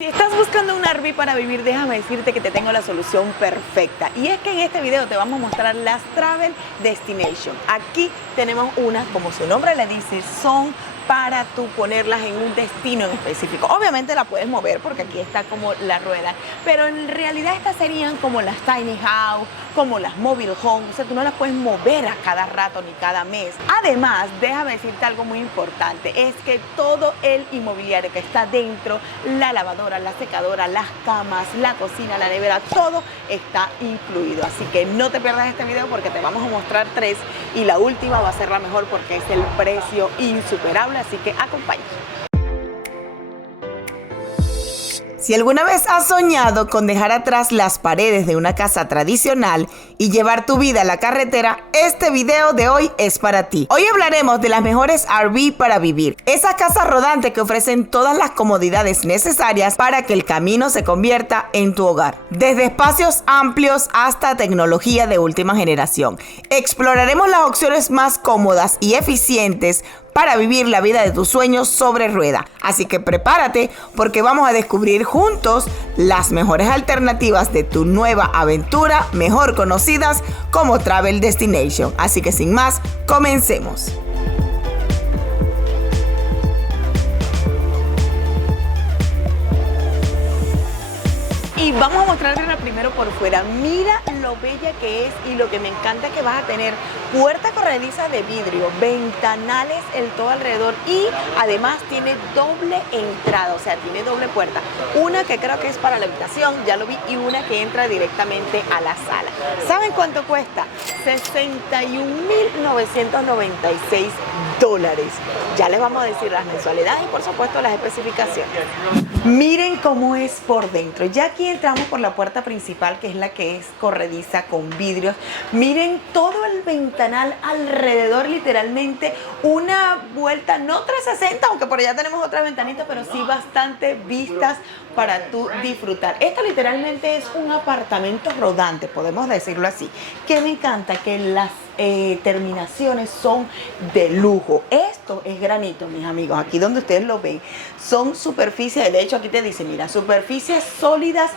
Si estás buscando un RV para vivir, déjame decirte que te tengo la solución perfecta. Y es que en este video te vamos a mostrar las Travel Destination. Aquí tenemos unas, como su nombre le dice, son para tú ponerlas en un destino en específico. Obviamente la puedes mover porque aquí está como la rueda, pero en realidad estas serían como las tiny house, como las mobile home. O sea, tú no las puedes mover a cada rato ni cada mes. Además, déjame decirte algo muy importante, es que todo el inmobiliario que está dentro, la lavadora, la secadora, las camas, la cocina, la nevera, todo está incluido. Así que no te pierdas este video porque te vamos a mostrar tres y la última va a ser la mejor porque es el precio insuperable. Así que acompáñame. Si alguna vez has soñado con dejar atrás las paredes de una casa tradicional y llevar tu vida a la carretera, este video de hoy es para ti. Hoy hablaremos de las mejores RV para vivir. Esas casas rodantes que ofrecen todas las comodidades necesarias para que el camino se convierta en tu hogar. Desde espacios amplios hasta tecnología de última generación. Exploraremos las opciones más cómodas y eficientes para vivir la vida de tus sueños sobre rueda. Así que prepárate porque vamos a descubrir juntos las mejores alternativas de tu nueva aventura, mejor conocidas como Travel Destination. Así que sin más, comencemos. Y vamos a mostrarla primero por fuera. Mira lo bella que es y lo que me encanta es que vas a tener puerta corrediza de vidrio, ventanales en todo alrededor y además tiene doble entrada, o sea, tiene doble puerta. Una que creo que es para la habitación, ya lo vi, y una que entra directamente a la sala. ¿Saben cuánto cuesta? $61,996. Ya les vamos a decir las mensualidades y por supuesto las especificaciones. Miren cómo es por dentro. Ya aquí entramos por la puerta principal, que es la que es corrediza con vidrios. Miren todo el ventanal alrededor, literalmente una vuelta, no 360, aunque por allá tenemos otras ventanitas, pero sí bastante vistas para tú disfrutar. Esto literalmente es un apartamento rodante, podemos decirlo así. Que me encanta que las terminaciones son de lujo. Esto es granito, mis amigos. Aquí donde ustedes lo ven, son superficies, de hecho aquí te dice, mira, superficies sólidas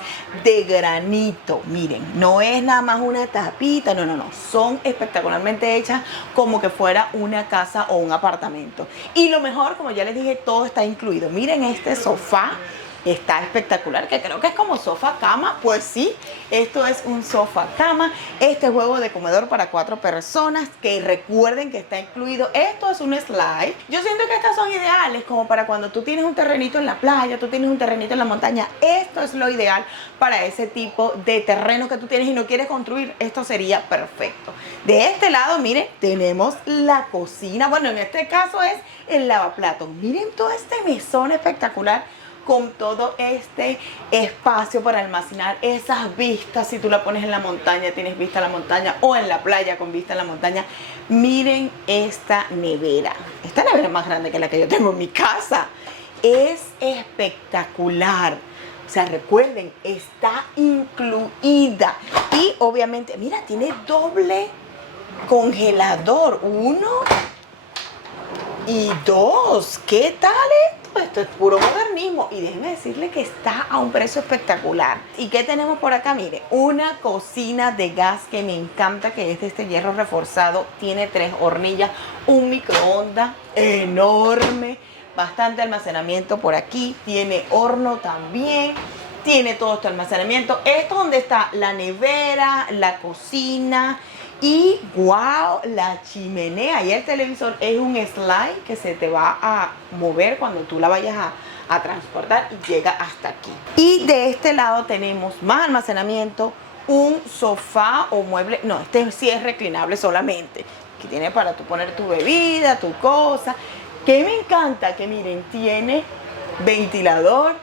de granito. Miren, no es nada más una tapita, no, son espectacularmente hechas como que fuera una casa o un apartamento. Y lo mejor, como ya les dije, todo está incluido. Miren este sofá. Está espectacular, que creo que es como sofá cama. Pues sí, esto es un sofá cama. Este juego de comedor para 4 personas, que recuerden que está incluido. Esto es un slide. Yo siento que estas son ideales como para cuando tú tienes un terrenito en la playa, tú tienes un terrenito en la montaña. Esto es lo ideal para ese tipo de terreno que tú tienes y no quieres construir. Esto sería perfecto. De este lado, miren, tenemos la cocina. Bueno, en este caso es el lavaplatos. Miren todo este mesón espectacular, con todo este espacio para almacenar esas vistas. Si tú la pones en la montaña, tienes vista a la montaña, o en la playa con vista a la montaña. Miren esta nevera. Esta nevera es más grande que la que yo tengo en mi casa. Es espectacular. O sea, recuerden, está incluida. Y obviamente, mira, tiene doble congelador. 1 y 2. ¿Qué tal esto es puro modernismo y déjenme decirle que está a un precio espectacular. ¿Y qué tenemos por acá? Mire, una cocina de gas que me encanta, que es de este hierro reforzado. Tiene 3 hornillas, un microondas enorme, bastante almacenamiento por aquí. Tiene horno también. Tiene todo este almacenamiento. Esto es donde está la nevera, la cocina. Y wow, la chimenea y el televisor es un slide que se te va a mover cuando tú la vayas a transportar y llega hasta aquí. Y de este lado tenemos más almacenamiento, un sofá o mueble, no, este sí es reclinable solamente. Aquí tiene para tú poner tu bebida, tu cosa. Que me encanta que miren, tiene ventilador,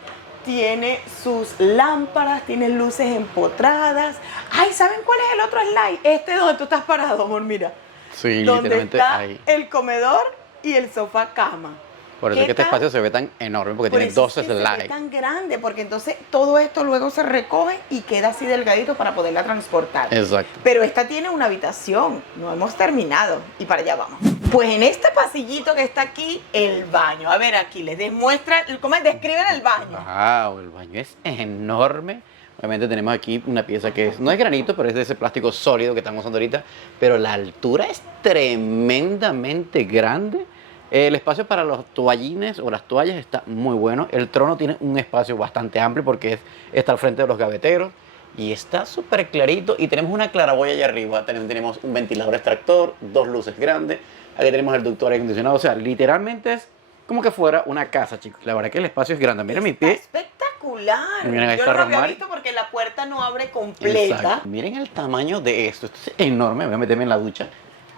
tiene sus lámparas, tiene luces empotradas. Ay, ¿saben cuál es el otro slide? Este donde tú estás parado, amor, mira. Sí, donde literalmente está ahí. El comedor y el sofá cama. Por eso es que este espacio se ve tan enorme, porque tiene 12 Se ve slides. tan grande, porque entonces todo esto luego se recoge y queda así delgadito para poderla transportar. Exacto. Pero esta tiene una habitación, no hemos terminado y para allá vamos. Pues en este pasillito que está aquí, el baño. A ver, aquí les demuestra, ¿cómo es? Describen el baño. Wow, el baño es enorme. Obviamente tenemos aquí una pieza que no es granito, pero es de ese plástico sólido que estamos usando ahorita. Pero la altura es tremendamente grande. El espacio para los toallines o las toallas está muy bueno. El trono tiene un espacio bastante amplio porque está al frente de los gaveteros. Y está súper clarito. Y tenemos una claraboya allá arriba. También tenemos un ventilador extractor, 2 luces grandes. Aquí tenemos el ducto de aire acondicionado. O sea, literalmente es como que fuera una casa, chicos. La verdad que el espacio es grande. Miren mi pie. Espectacular. Miren, ahí Yo está no lo había Rosmary. visto porque la puerta no abre completa. Exacto. Miren el tamaño de esto. Esto es enorme. Voy a meterme en la ducha.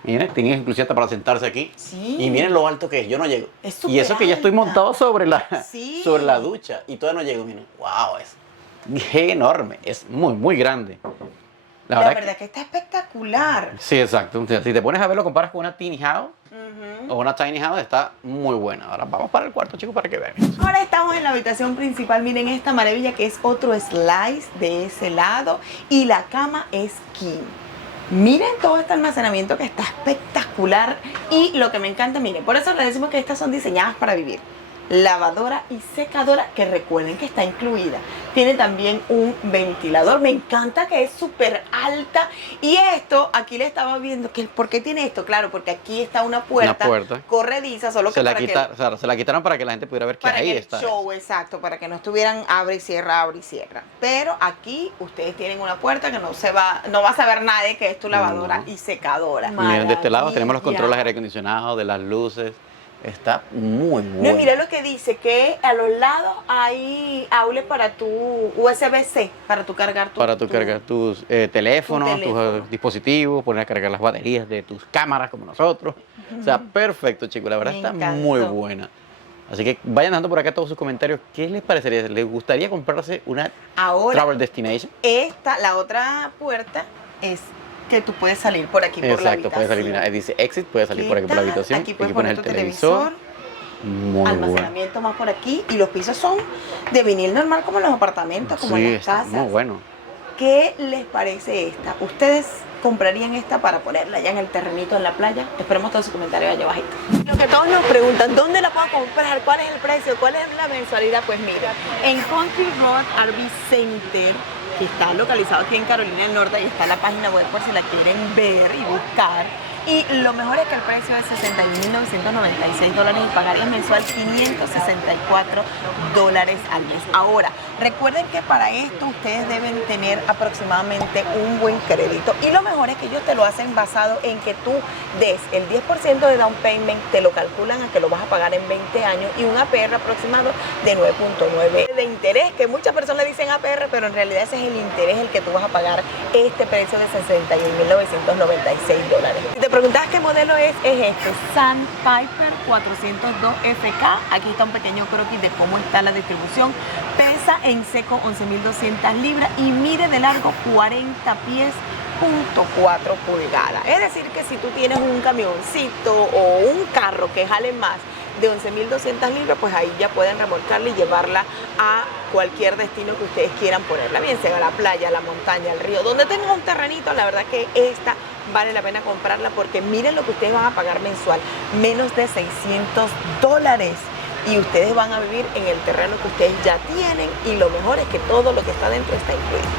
Miren, tiene inclusive hasta para sentarse aquí. Sí. Y miren lo alto que es. Yo no llego. Es súper y eso que ya estoy alta. montado sobre la, Sí. sobre la ducha. Y todavía no llego. Miren, wow, es enorme. Es muy, muy grande. La verdad que está espectacular. Sí, exacto. O sea, si te pones a ver, lo comparas con una tiny house o una tiny house, está muy buena. Ahora vamos para el cuarto, chicos, para que vean. Ahora estamos en la habitación principal. Miren esta maravilla que es otro slice de ese lado. Y la cama es king. Miren todo este almacenamiento que está espectacular. Y lo que me encanta, miren, por eso les decimos que estas son diseñadas para vivir. Lavadora y secadora, que recuerden que está incluida. Tiene también un ventilador. Me encanta que es súper alta. Y esto, aquí le estaba viendo que ¿por qué tiene esto? Claro, porque aquí está una puerta corrediza, solo que se la quitaron para que la gente pudiera ver que para ahí que está. el show, exacto, para que no estuvieran abre y cierra, abre y cierra. Pero aquí ustedes tienen una puerta que no va a saber nadie que es tu lavadora y secadora. Miren, de este lado tenemos los controles de aire acondicionado, de las luces. Está muy bueno. No, mira lo que dice, que a los lados hay outlet para tu USB-C, para tu cargar tus teléfonos, tus dispositivos, poner a cargar las baterías de tus cámaras como nosotros. O sea, perfecto, chicos. La verdad está muy buena. Así que vayan dejando por acá todos sus comentarios. ¿Qué les parecería? ¿Les gustaría comprarse una Travel Destination? La otra puerta es que tú puedes salir por aquí por la habitación. Exacto, puedes salir, mira, dice exit, puedes salir por aquí por la habitación. Aquí puedes poner el televisor. Muy almacenamiento bueno. Más por aquí. Y los pisos son de vinil normal como en los apartamentos, como en las casas. Muy bueno. ¿Qué les parece esta? ¿Ustedes comprarían esta para ponerla allá en el terrenito en la playa? Esperemos todos sus comentarios allá abajito. Lo que todos nos preguntan, ¿dónde la puedo comprar? ¿Cuál es el precio? ¿Cuál es la mensualidad? Pues mira, en Country Road RV Center, que está localizado aquí en Carolina del Norte, y está la página web por si la quieren ver y buscar. Y lo mejor es que el precio es $61,996 y pagarías mensual $564 al mes. Ahora, recuerden que para esto ustedes deben tener aproximadamente un buen crédito. Y lo mejor es que ellos te lo hacen basado en que tú des el 10% de down payment, te lo calculan a que lo vas a pagar en 20 años y un APR aproximado de 9.9 de interés, que muchas personas dicen APR, pero en realidad ese es el interés el que tú vas a pagar este precio de $61,996. Si te preguntas qué modelo es este Sandpiper 402 FK. Aquí está un pequeño croquis de cómo está la distribución. Pesa en seco 11.200 libras y mide de largo 40 pies. 4 pulgadas. Es decir que si tú tienes un camioncito o un carro que jale más de 11.200 libras, pues ahí ya pueden remolcarla y llevarla a cualquier destino que ustedes quieran ponerla, bien sea a la playa, a la montaña, al río, donde tengan un terrenito. La verdad que esta vale la pena comprarla porque miren lo que ustedes van a pagar mensual, menos de $600. Y ustedes van a vivir en el terreno que ustedes ya tienen, y lo mejor es que todo lo que está dentro está incluido.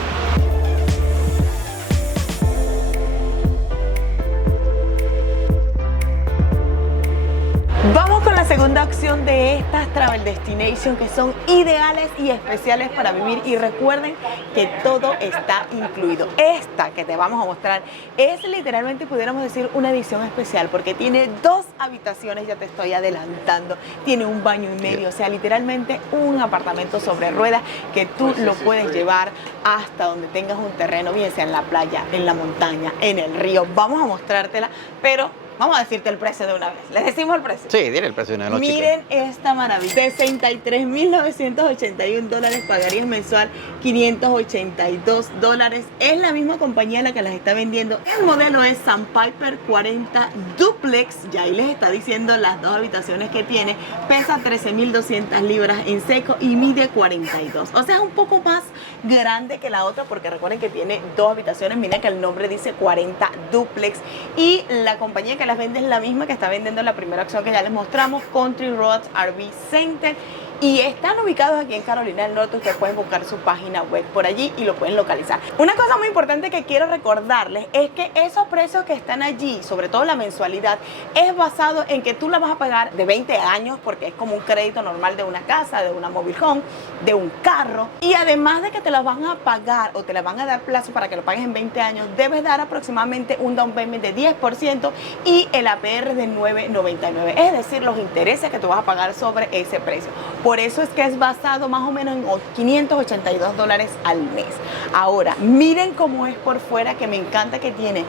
Vamos con la segunda opción de estas Travel Destination, que son ideales y especiales para vivir, y recuerden que todo está incluido. Esta que te vamos a mostrar es literalmente, pudiéramos decir, una edición especial porque tiene 2 habitaciones, ya te estoy adelantando, tiene un baño y medio, o sea, literalmente un apartamento sobre ruedas que tú lo puedes llevar hasta donde tengas un terreno, bien sea en la playa, en la montaña, en el río. Vamos a mostrártela, pero vamos a decirte el precio de una vez. ¿Les decimos el precio? Sí, dile el precio de una vez. Miren esta maravilla. $63,981 pagarías mensual, $582. Es la misma compañía la que las está vendiendo. El modelo es Sandpiper 40 Duplex. Ya ahí les está diciendo las 2 habitaciones que tiene. Pesa 13.200 libras en seco y mide 42. O sea, es un poco más grande que la otra porque recuerden que tiene 2 habitaciones. Miren que el nombre dice 40 Duplex. Y la compañía que las vende es la misma que está vendiendo la primera opción que ya les mostramos, Country Roads RV Center. Y están ubicados aquí en Carolina del Norte. Ustedes pueden buscar su página web por allí y lo pueden localizar. Una cosa muy importante que quiero recordarles es que esos precios que están allí, sobre todo la mensualidad, es basado en que tú la vas a pagar de 20 años, porque es como un crédito normal de una casa, de una mobile home, de un carro. Y además de que te la van a pagar o te la van a dar plazo para que lo pagues en 20 años, debes dar aproximadamente un down payment de 10% y el APR de 9.99, es decir, los intereses que tú vas a pagar sobre ese precio. Por eso es que es basado más o menos en $582 al mes. Ahora, miren cómo es por fuera, que me encanta que tiene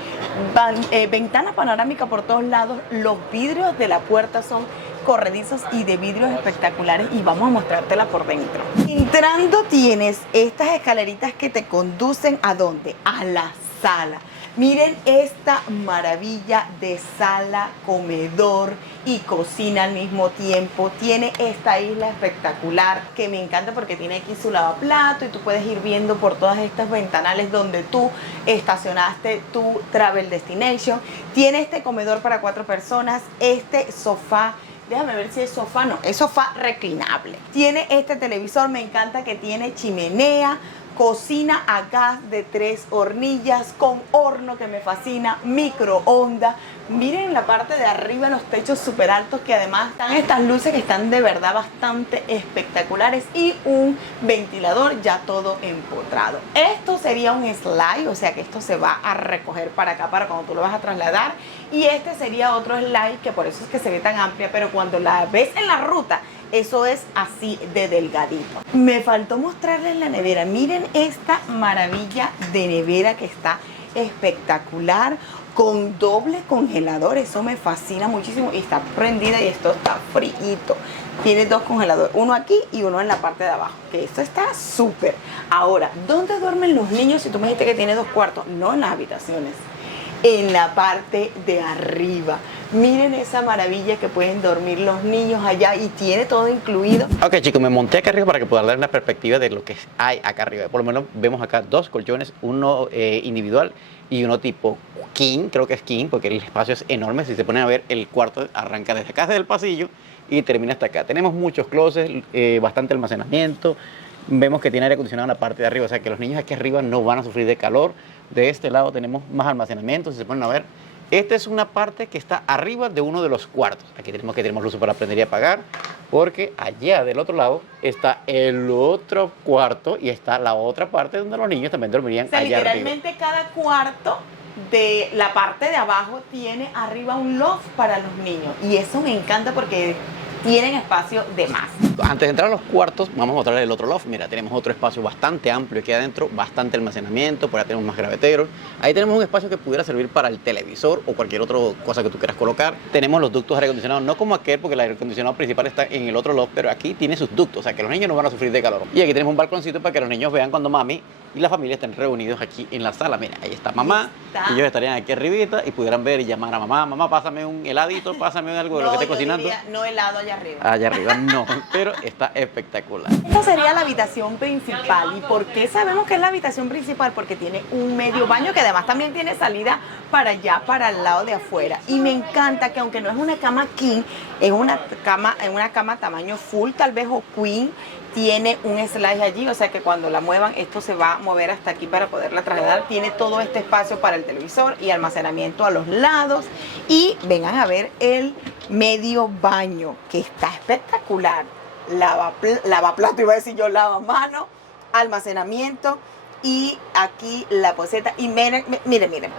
ventana panorámica por todos lados. Los vidrios de la puerta son corredizos y de vidrios espectaculares, y vamos a mostrártela por dentro. Entrando tienes estas escaleritas que te conducen ¿a dónde? A la sala. Miren esta maravilla de sala, comedor y cocina al mismo tiempo. Tiene esta isla espectacular que me encanta porque tiene aquí su lavaplato y tú puedes ir viendo por todas estas ventanales donde tú estacionaste tu Travel Destination. Tiene este comedor para 4 personas, este sofá. Déjame ver si es sofá, no, es sofá reclinable. Tiene este televisor, me encanta que tiene chimenea, cocina a gas de 3 hornillas con horno que me fascina, microondas. Miren la parte de arriba, los techos súper altos, que además están estas luces que están de verdad bastante espectaculares, y un ventilador ya todo empotrado. Esto sería un slide, o sea que esto se va a recoger para acá para cuando tú lo vas a trasladar, y este sería otro slide que por eso es que se ve tan amplia, pero cuando la ves en la ruta, eso es así de delgadito. Me faltó mostrarles la nevera. Miren esta maravilla de nevera que está espectacular, con doble congelador. Eso me fascina muchísimo, y está prendida y esto está fríito. Tiene 2 congeladores, uno aquí y uno en la parte de abajo, que esto está súper. Ahora, ¿dónde duermen los niños? Si tú me dijiste que tiene 2 cuartos, no en las habitaciones, en la parte de arriba. Miren esa maravilla que pueden dormir los niños allá, y tiene todo incluido. Ok, chicos, me monté acá arriba para que pueda dar una perspectiva de lo que hay acá arriba. Por lo menos vemos acá 2 colchones, uno individual y uno tipo king, creo que es king porque el espacio es enorme. Si se ponen a ver, el cuarto arranca desde acá, desde el pasillo, y termina hasta acá. Tenemos muchos closets, bastante almacenamiento. Vemos que tiene aire acondicionado en la parte de arriba, o sea que los niños aquí arriba no van a sufrir de calor. De este lado tenemos más almacenamiento, si se ponen a ver. Esta es una parte que está arriba de uno de los cuartos. Aquí tenemos luz para prender y apagar, porque allá del otro lado está el otro cuarto y está la otra parte donde los niños también dormirían, o sea, allá literalmente arriba. cada cuarto de la parte de abajo tiene arriba un loft para los niños, y eso me encanta porque tienen espacio de más. Antes de entrar a los cuartos, vamos a mostrarles el otro loft. Mira, tenemos otro espacio bastante amplio aquí adentro, bastante almacenamiento, por ahí tenemos más graveteros. Ahí tenemos un espacio que pudiera servir para el televisor o cualquier otra cosa que tú quieras colocar. Tenemos los ductos de aire acondicionado, no como aquel, porque el aire acondicionado principal está en el otro loft, pero aquí tiene sus ductos, o sea que los niños no van a sufrir de calor. Y aquí tenemos un balconcito para que los niños vean cuando mami y la familia estén reunidos aquí en la sala. Mira, ahí está mamá, y ellos estarían aquí arribita y pudieran ver y llamar a mamá: mamá, pásame un heladito, pásame algo de lo que esté cocinando. No helado allá arriba. Allá arriba no, pero está espectacular. Esta sería la habitación principal. ¿Y por qué sabemos que es la habitación principal? Porque tiene un medio baño que además también tiene salida para allá, para el lado de afuera. Y me encanta que, aunque no es una cama king, es una cama tamaño full, tal vez, o queen. Tiene un slide allí, o sea que cuando la muevan, esto se va a mover hasta aquí para poderla trasladar. Tiene todo este espacio para el televisor y almacenamiento a los lados. Y vengan a ver el medio baño, que está espectacular. Lavaplato, iba a decir yo, lavamano, almacenamiento, y aquí la poceta. Y miren,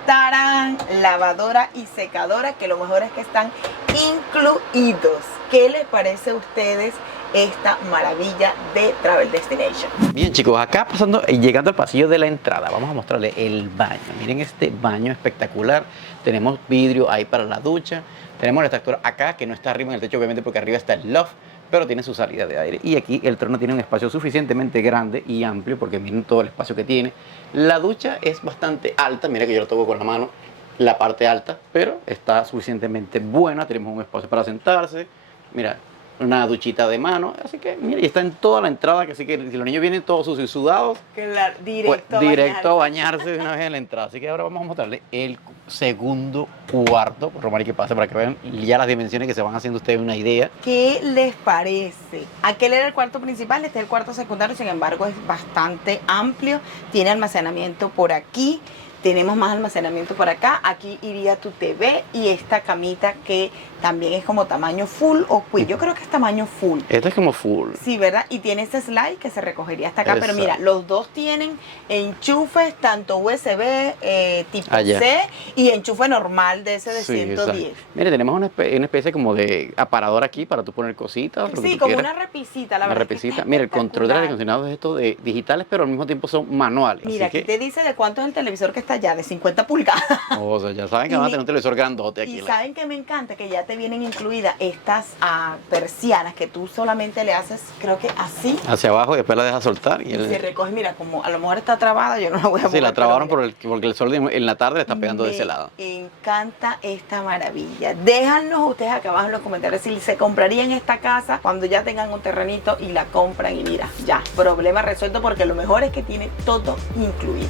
¡tarán! Lavadora y secadora, que lo mejor es que están incluidos. ¿Qué les parece a ustedes esta maravilla de Travel Destination? Bien, chicos, acá pasando y llegando al pasillo de la entrada, vamos a mostrarles el baño. Miren este baño espectacular. Tenemos vidrio ahí para la ducha. Tenemos el extractor acá, que no está arriba en el techo, obviamente, porque arriba está el loft, pero tiene su salida de aire. Y aquí el trono tiene un espacio suficientemente grande y amplio, porque miren todo el espacio que tiene. La ducha es bastante alta, mira que yo lo toco con la mano, la parte alta, pero está suficientemente buena. Tenemos un espacio para sentarse, mira, una duchita de mano, así que mira, y está en toda la entrada, que así que si los niños vienen todos sucios y sudados, Claro, directo a bañarse de una vez en la entrada. Así que ahora vamos a mostrarles el segundo cuarto. Romari, que pase para que vean ya las dimensiones, que se van haciendo ustedes una idea. ¿Qué les parece? Aquel era el cuarto principal, este es el cuarto secundario, sin embargo es bastante amplio, tiene almacenamiento por aquí. Tenemos más almacenamiento por acá. Aquí iría tu TV y esta camita que también es como tamaño full o queen. Yo creo que es tamaño full. Esto es como full. Sí, ¿verdad? Y tiene este slide que se recogería hasta acá. Exacto. Pero mira, los dos tienen enchufes, tanto USB tipo Allá. C y enchufe normal de ese de Sí, 110. exacto. Mire, tenemos una especie como de aparador aquí para tú poner cositas. lo que Sí, tú como quieras. una repisita, la Una verdad. es que repisita. está Mira, el control de aire espectacular. acondicionado es esto de digitales, pero al mismo tiempo son manuales. Mira, así aquí te dice de cuánto es el televisor que está allá, de 50 pulgadas. o sea, ya saben que Y van a mi- tener un televisor grandote aquí. Y saben que me encanta que ya te vienen incluidas estas persianas que tú solamente le haces, creo que así, Hacia abajo y después la dejas soltar. y se recoge. Mira, como a lo mejor está trabada, yo no la voy a Sí, mover, la trabaron pero mira, porque el sol en la tarde le está pegando de ese lado. Me encanta esta maravilla. Déjanos ustedes acá abajo en los comentarios si se comprarían esta casa cuando ya tengan un terrenito y la compran. Y mira, ya, problema resuelto, porque lo mejor es que tiene todo incluido.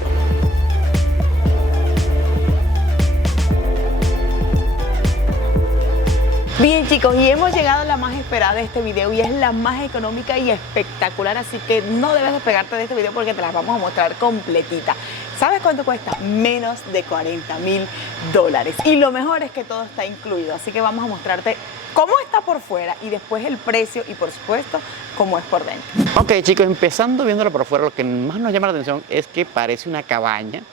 Bien, chicos, y hemos llegado a la más esperada de este video y es la más económica y espectacular, así que no debes despegarte de este video porque te las vamos a mostrar completita. ¿Sabes cuánto cuesta? Menos de $40,000. Y lo mejor es que todo está incluido, así que vamos a mostrarte cómo está por fuera y después el precio y por supuesto cómo es por dentro. Ok, chicos, empezando viéndolo por fuera, lo que más nos llama la atención es que parece una cabaña,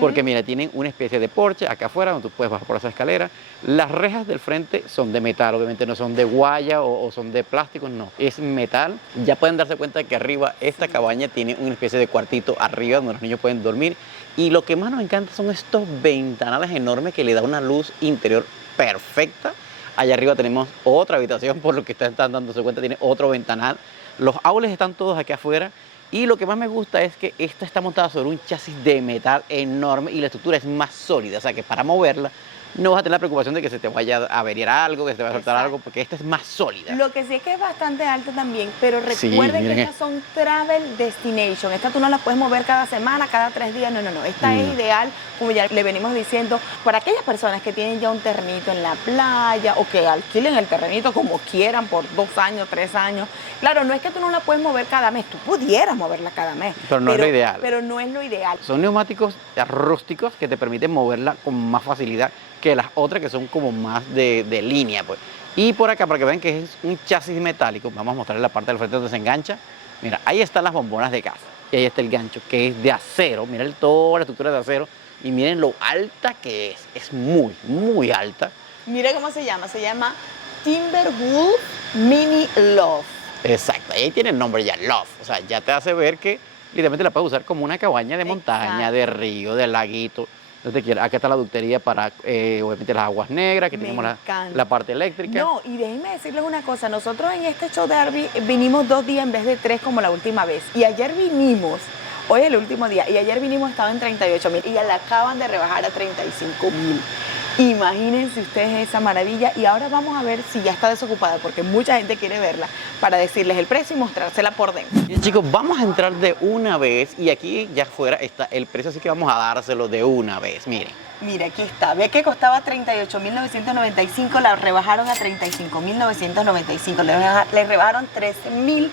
porque mira, tienen una especie de porche acá afuera donde tú puedes bajar por esa escalera. Las rejas del frente son de metal, obviamente no son de guaya o son de plástico, no, es metal. Ya pueden darse cuenta de que arriba esta cabaña tiene una especie de cuartito arriba donde los niños pueden dormir. Y lo que más nos encanta son estos ventanales enormes que le da una luz interior perfecta. Allá arriba tenemos otra habitación, por lo que están dándose cuenta, tiene otro ventanal. Los aules están todos aquí afuera. Y lo que más me gusta es que esta está montada sobre un chasis de metal enorme y la estructura es más sólida. O sea que para moverla no vas a tener la preocupación de que se te vaya a averiar algo, que se te vaya a soltar algo, porque esta es más sólida. Lo que sí es que es bastante alta también, pero Sí, recuerden miren que estas son travel destination. Esta tú no la puedes mover cada semana, cada 3 días, no. Esta es ideal, como ya le venimos diciendo, para aquellas personas que tienen ya un terrenito en la playa o que alquilen el terrenito como quieran por 2 años, 3 años. Claro, no es que tú no la puedes mover cada mes, tú pudieras moverla cada mes. Pero no es lo ideal. Pero no es lo ideal. Son neumáticos rústicos que te permiten moverla con más facilidad que las otras que son como más de línea, pues. Y por acá, para que vean que es un chasis metálico, vamos a mostrarles la parte del frente donde se engancha. Mira, ahí están las bombonas de casa. Y ahí está el gancho, que es de acero. Miren toda la estructura de acero. Y miren lo alta que es. Es muy, muy alta. Mira cómo se llama Timberwolf Mini Loft. Exacto, ahí tiene el nombre ya, Love. O sea, ya te hace ver que literalmente la puedes usar como una cabaña de montaña, de río, de laguito. Entonces, acá está la ductería para, obviamente, las aguas negras, que Me tenemos encanta. la parte eléctrica. No, y déjenme decirles una cosa, nosotros en este show de Arby vinimos 2 días en vez de 3 como la última vez. Y ayer vinimos, hoy es el último día, y ayer vinimos, estaba en 38,000 y ya la acaban de rebajar a 35,000. Imagínense ustedes esa maravilla y ahora vamos a ver si ya está desocupada porque mucha gente quiere verla para decirles el precio y mostrársela por dentro. Bien, chicos, vamos a entrar de una vez y aquí ya afuera está el precio, así que vamos a dárselo de una vez, miren. Mira, aquí está. Ve que costaba 38,995, la rebajaron a 35,995. Le rebajaron $13,000.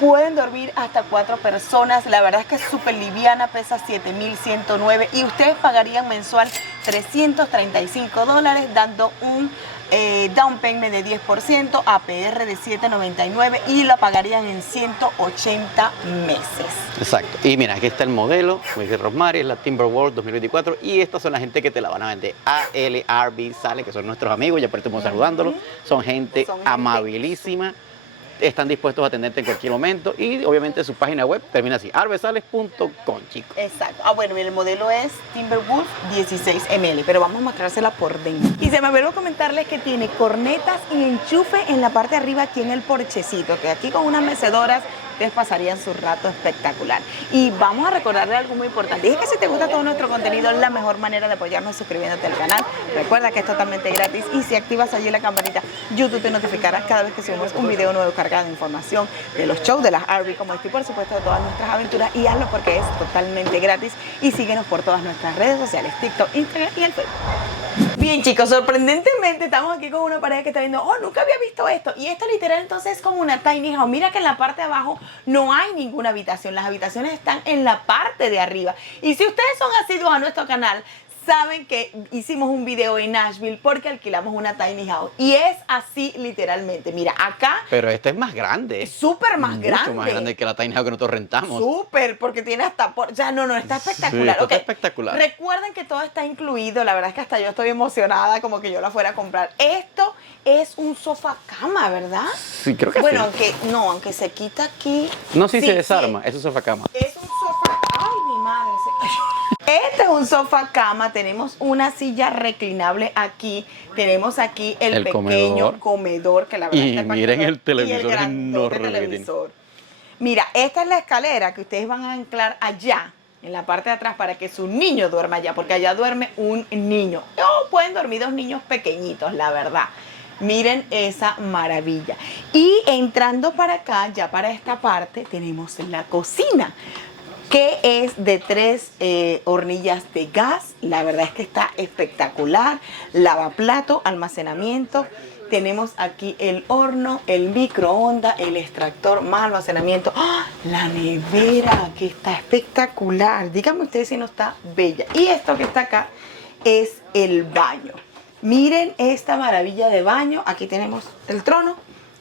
Pueden dormir hasta 4 personas. La verdad es que es súper liviana, pesa 7,109 y ustedes pagarían mensual $335 dando un down payment de 10%, APR de 7,99 y la pagarían en 180 meses. Exacto. Y mira, aquí está el modelo, como dice Rosmary, es la Timberwolf 2024 y estas son la gente que te la van a vender. ALRB Sale, que son nuestros amigos, ya por eso estamos saludándolos. Son gente amabilísima. Están dispuestos a atenderte en cualquier momento y obviamente su página web termina así, arbesales.com, chicos. Exacto. Bueno, mira, el modelo es Timberwolf 16 ml, pero vamos a mostrársela por dentro. Y se me olvidó comentarles que tiene cornetas y enchufe en la parte de arriba aquí en el porchecito, que aquí con unas mecedoras ustedes pasarían su rato espectacular. Y vamos a recordarle algo muy importante. Es que si te gusta todo nuestro contenido, la mejor manera de apoyarnos es suscribiéndote al canal. Recuerda que es totalmente gratis y si activas allí la campanita, YouTube te notificará cada vez que subimos un video nuevo cargado de información de los shows de las RV como este y por supuesto de todas nuestras aventuras. Y hazlo porque es totalmente gratis y síguenos por todas nuestras redes sociales, TikTok, Instagram y el Facebook. Bien chicos, sorprendentemente estamos aquí con una pareja que está viendo, oh, nunca había visto esto. Y esto literal entonces es como una tiny house. Mira que en la parte de abajo no hay ninguna habitación, las habitaciones están en la parte de arriba. Y si ustedes son asiduos a nuestro canal, saben que hicimos un video en Nashville porque alquilamos una tiny house. Y es así literalmente. Mira, acá... Pero este es más grande. Es súper más grande. Mucho más grande que la tiny house que nosotros rentamos. Súper, porque tiene hasta... O sea, no, está espectacular. Sí, okay. Está espectacular. Recuerden que todo está incluido. La verdad es que hasta yo estoy emocionada como que yo la fuera a comprar. Esto es un sofá cama, ¿verdad? Sí, creo que bueno, sí. aunque se quita aquí... No, sí, sí se desarma. sí. Es un sofá cama. Es un sofá... Ay, mi madre. Este es un sofá cama, tenemos una silla reclinable aquí, tenemos aquí el pequeño comedor que la verdad y está miren el televisor enorme televisor. Mira, esta es la escalera que ustedes van a anclar allá, en la parte de atrás, para que su niño duerma allá, porque allá duerme un niño. O pueden dormir dos niños pequeñitos, la verdad. Miren esa maravilla. Y entrando para acá, ya para esta parte, tenemos la cocina, que es de 3 hornillas de gas. La verdad es que está espectacular. Lavaplato, almacenamiento. Tenemos aquí el horno, el microondas, el extractor, más almacenamiento. ¡Oh! La nevera, que está espectacular. Díganme ustedes si no está bella. Y esto que está acá es el baño. Miren esta maravilla de baño. Aquí tenemos el trono,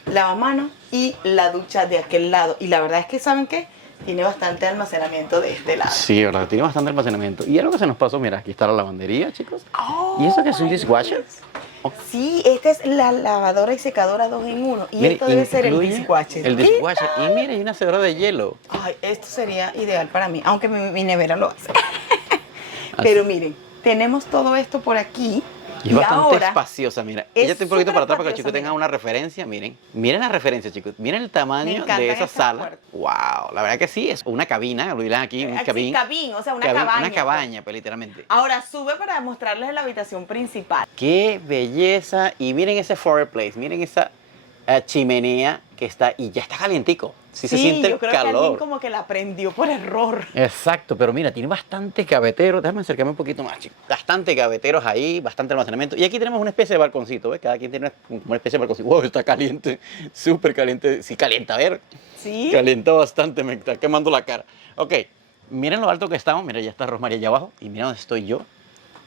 lavamanos y la ducha de aquel lado. Y la verdad es que, ¿saben qué? Tiene bastante almacenamiento de este lado. Sí, verdad, tiene bastante almacenamiento. Y algo que se nos pasó, mira, aquí está la lavandería, chicos. Oh, ¿Y eso que es un dishwasher? Sí, esta es la lavadora y secadora 2 en 1. Y Mire, esto debe ser el dishwasher. El dishwasher. Y mire, hay una secadora de hielo. Ay, esto sería ideal para mí, aunque mi nevera lo hace. Pero miren, tenemos todo esto por aquí. Y es bastante ahora espaciosa, mira. es Échate un poquito para atrás para que los espaciosa, chicos tengan mira. una referencia, miren. Miren la referencia, chicos. Miren el tamaño encantan de esa estas sala. puertas. Wow, la verdad que sí, es una cabina, lo dirán aquí, un Aquí, cabín, o sea, una cabaña. Una cabaña, pues, literalmente. Ahora sube para mostrarles la habitación principal. Qué belleza. Y miren ese fireplace, miren esa chimenea que está, y ya está calientico. Sí, se siente yo el creo que alguien calor. como que la prendió por error. Exacto, pero mira, tiene bastante gavetero. Déjame acercarme un poquito más, chicos. Bastante gaveteros ahí, bastante almacenamiento. Y aquí tenemos una especie de balconcito, ¿ves? Cada quien tiene una especie de balconcito. Wow, está caliente, súper caliente. Sí, calienta, a ver. Sí. Calienta bastante, me está quemando la cara. Ok, miren lo alto que estamos. Mira, ya está Rosmarie allá abajo. Y mira dónde estoy yo.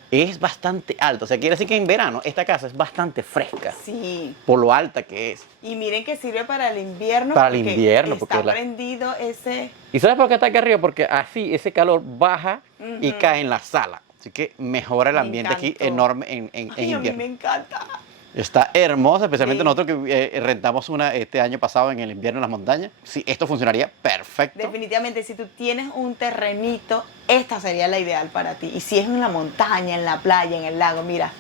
Es bastante alto. O sea, quiere decir que en verano esta casa es bastante fresca. Sí. Por lo alta que es. Y miren que sirve para el invierno. Para el invierno, está porque prendido ese... ¿Y sabes por qué está aquí arriba? Porque así ese calor baja y cae en la sala. Así que mejora el ambiente aquí enorme en Ay, a mí invierno. me encanta. Está hermosa, especialmente Sí. nosotros que rentamos una este año pasado en el invierno en las montañas. Sí, esto funcionaría perfecto. Definitivamente, si tú tienes un terrenito, esta sería la ideal para ti. Y si es en la montaña, en la playa, en el lago, mira,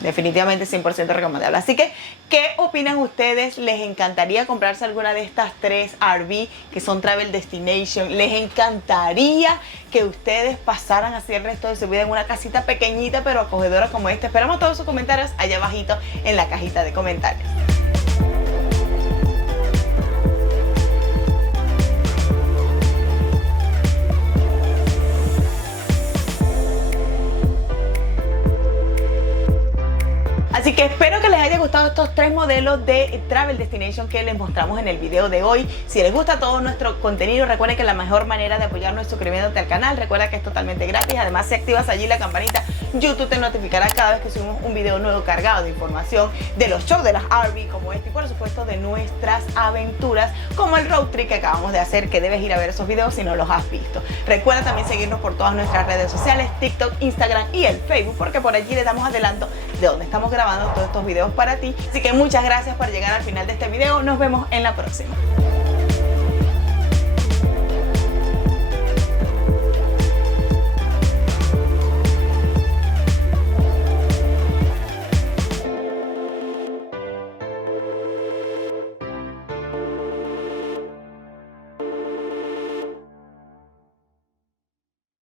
definitivamente 100% recomendable. Así que, ¿qué opinan ustedes? ¿Les encantaría comprarse alguna de estas 3 RV que son Travel Destination? ¿Les encantaría que ustedes pasaran así el resto de su vida en una casita pequeñita pero acogedora como esta? Esperamos todos sus comentarios allá abajito en la cajita de comentarios. Así que espero que les haya gustado estos 3 modelos de Travel Destination que les mostramos en el video de hoy. Si les gusta todo nuestro contenido, recuerden que la mejor manera de apoyarnos es suscribiéndote al canal. Recuerda que es totalmente gratis. Además, si activas allí la campanita, YouTube te notificará cada vez que subimos un video nuevo cargado de información de los shows de las RV como este y por supuesto de nuestras aventuras como el road trip que acabamos de hacer, que debes ir a ver esos videos si no los has visto. Recuerda también seguirnos por todas nuestras redes sociales, TikTok, Instagram y el Facebook, porque por allí le damos adelanto de dónde estamos grabando todos estos videos para ti. Así que muchas gracias por llegar al final de este video. Nos vemos en la próxima.